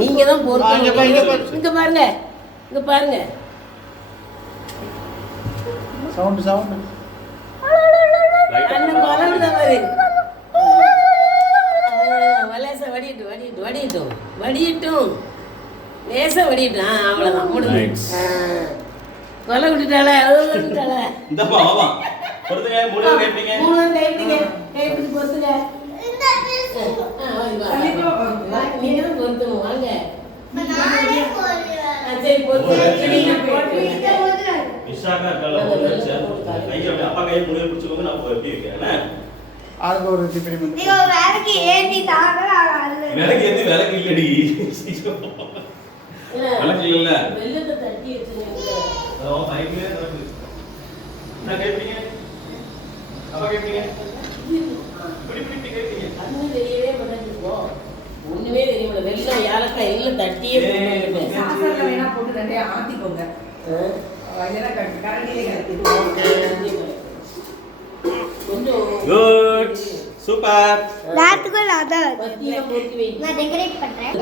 நீங்க தான் பொறுத்து. இங்க பாருங்க, இங்க பாருங்க. சவுண்ட் அண்ணன் கொலவிடுதா பாரு. வலேச வடியட்டும் லேசா வடியட்டும். அவ்வளோதான் முடிஞ்சு. கொலை விட்டுட்டாளே, அது விட்டுட்டாளே. மூணு கைப்பிடிங்க, கைப்பிடி பொறுத்துங்க. நீங்க தான் பொறுத்தணும், வாங்க. சரி ஆளுக்கு ஒரு டிஃபன் வந்து வேலைக்கு ஏத்தி தாங்க வேலைக்கு ஏத்தி வேலைக்கு இல்லடி வேலைக்கு இல்ல வெள்ளத்தை தட்டி வச்சிருங்க. பைக்ல இருக்கு நான் கேப்பீங்க அப்ப கேப்பீங்க இப்படி கேப்பீங்க. அது தெரியவே மாட்டேங்குது. ஒண்ணுமே தெரிய மாட்டேங்குது. வெள்ளம் ஏலக்காய் எல்லாம் தட்டியே போட்டு சாசல்ல வேணா போட்டு ரெண்டே ஆத்திக்கோங்க. வயல கரண்டிலே கட்டி. Good super. லாத்துக்கு லாத பத்தியா போட்டு வை. நான் டெக்கரேட் பண்றேன்.